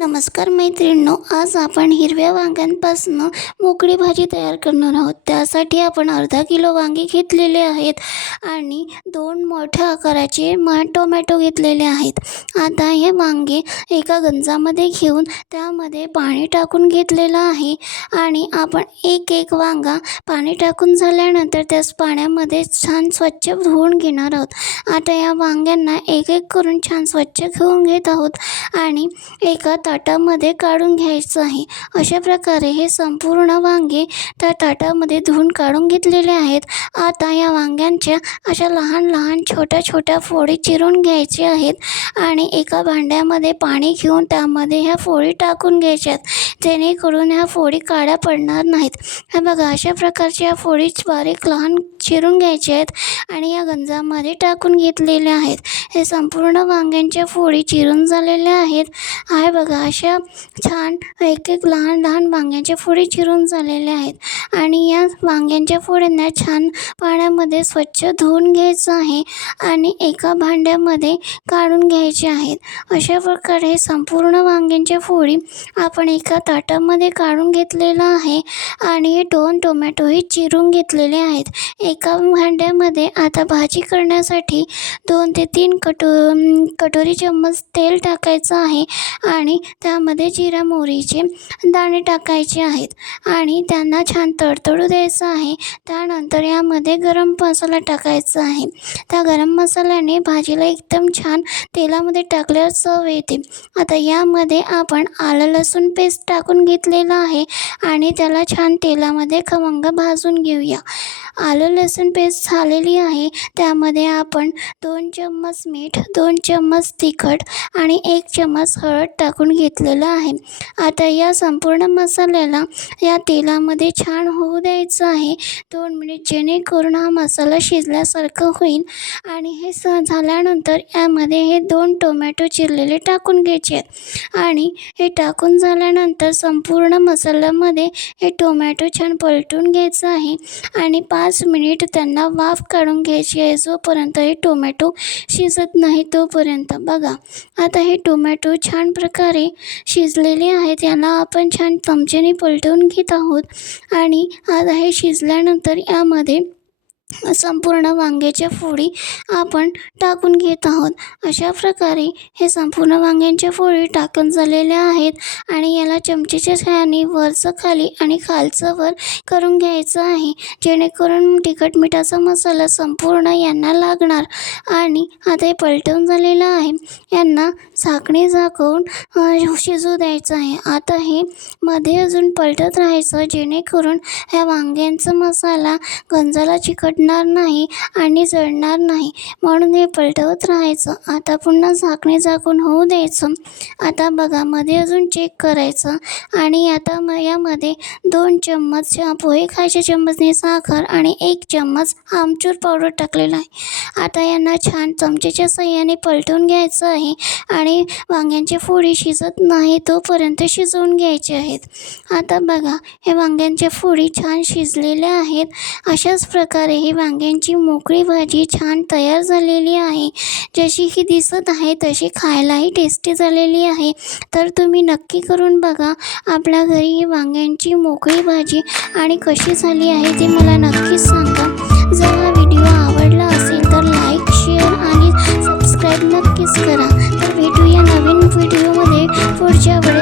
नमस्कार मैत्रिणींनो, आज आपण हिरव्या वांग्यांपासून मोकळी भाजी तयार करणार आहोत। त्यासाठी आपण अर्धा किलो वांगी घेतलेले आहेत आणि 2 मोठ्या आकाराचे टोमॅटो घेतलेले आहेत। आता हे वांगे एका गंजामध्ये घेऊन त्यामध्ये पाणी टाकून घेतलेलं आहे आणि आपण एक वांगा पाणी टाकून झाल्यानंतर त्यास पाण्यामध्ये छान स्वच्छ धुवून घेणार आहोत। आता या वांग्यांना एक करून छान स्वच्छ धुवून घेत आहोत आणि एका ताटामध्ये काढून घ्यायचं आहे। अशा प्रकारे हे संपूर्ण वांगे त्या ताटामध्ये धुवून काढून घेतलेले आहेत। आता या वांग्यांच्या अशा लहान छोट्या फोडी चिरून घ्यायचे आहेत आणि एका भांड्यामध्ये पाणी घेऊन त्यामध्ये ह्या फोडी टाकून घ्यायच्यात, जेणेकरून ह्या फोडी काळ्या पडणार नाहीत। हे बघा, अशा प्रकारच्या फोडी बारीक लहान चिरून घ्यायच्या आहेत आणि या गंजामध्ये टाकून घेतलेल्या आहेत। हे संपूर्ण वांग्यांच्या फोडी चिरून झालेल्या आहेत। आहे बघा, अशा छान एक लहान वांग्यांच्या फोडी चिरून झालेल्या आहेत आणि या वांग्यांच्या फोड्यांना छान पाण्यामध्ये स्वच्छ धुवून घ्यायचं आहे आणि एका भांड्यामध्ये काढून घ्यायचे आहेत। अशा प्रकारे संपूर्ण वांग्यांच्या फोडी आपण एका ताटामध्ये काढून घेतलेला आहे आणि हे 2 टोमॅटोही चिरून घेतलेले आहेत। एका भांड्यामध्ये आता भाजी करण्यासाठी 2 ते 3 कटोरी चम्मच तेल टाकायचं आहे आणि त्यामध्ये जिरा मोहरीचे दाणे टाकायचे आहेत आणि त्यांना छान तडतडू द्यायचं आहे। त्यानंतर यामध्ये गरम मसाला टाकायचा आहे। त्या गरम मसाल्याने भाजीला एकदम छान तेलामध्ये टाकल्यावर चव येते। आता यामध्ये आपण आलं लसूण पेस्ट टाकून घेतलेला आहे आणि त्याला छान तेलामध्ये खमंग भाजून घेऊया। आलं लसूण पेस्ट झालेली आहे, त्यामध्ये आपण 2 चम्मच मीठ, 2 चम्मच तिखट आणि 1 चम्मच हळद टाकून घेतलेलं आहे। आता या संपूर्ण मसाल्याला या तेलामध्ये छान होऊ द्यायचं आहे 2 मिनिट, जेणेकरून हा मसाला शिजल्यासारखं होईल आणि हे झाल्यानंतर यामध्ये हे 2 टोमॅटो चिरलेले टाकून घ्यायचे आहेत आणि हे टाकून झाल्यानंतर संपूर्ण मसाल्यामध्ये हे टोमॅटो छान पलटून घ्यायचं आहे आणि 5 मिनिट त्यांना वाफ काढून घ्यायची आहे, जोपर्यंत हे टोमॅटो शिजत नाही तोपर्यंत। बघा, आता हे टोमॅटो छान प्रकारे शिजलेले आहेत। याला आपण छान चमच्याने पलटवून घेत आहोत आणि आता हे शिजल्यानंतर यामध्ये संपूर्ण वांग्याच्या फोडी आपण टाकून घेत आहोत। अशा प्रकारे हे संपूर्ण वांग्यांच्या फोडी टाकून झालेल्या आहेत आणि याला चमचेच्या सहाय्याने वरचं खाली आणि खालचं वर करून घ्यायचं आहे, जेणेकरून तिखट मिठाचा मसाला संपूर्ण यांना लागणार। आणि आता हे पलटवून झालेलं आहे, यांना झाकणे झाकून शिजू द्यायचं आहे। आता हे मध्ये अजून पलटत राहायचं, जेणेकरून ह्या वांग्यांचा मसाला गंजाला चिकटणार नाही आणि जळणार नाही, म्हणून हे पलटवत राहायचं। आता पुन्हा झाकणे झाकून होऊ द्यायचं। आता बघा, मध्ये अजून चेक करायचं आणि आता यामध्ये 2 चम्मच पोहे खायच्या चम्मचने साखर आणि 1 चम्मच आमचूर पावडर टाकलेला आहे। आता यांना छान चमचेच्या साहाय्याने पलटून घ्यायचं आहे आणि वांग्यांच्या फोडी शिजत नाही तोपर्यंत शिजवून घ्यायचे आहेत। आता बघा, हे वांग्यांच्या फोडी छान शिजलेल्या आहेत। अशाच प्रकारे ही वांग्यांची मोकळी भाजी छान तयार झालेली आहे। जशी ही दिसत आहे तशी खायलाही टेस्टी झालेली आहे। तर तुम्ही नक्की करून बघा आपल्या घरी ही वांग्यांची मोकळी भाजी आणि कशी झाली आहे ते मला नक्कीच सांगा। जर हा व्हिडिओ आवडला असेल तर लाईक, शेअर आणि सबस्क्राईब नक्कीच करा। तर भेटूया नवीन व्हिडिओमध्ये पुढच्या वेळेस।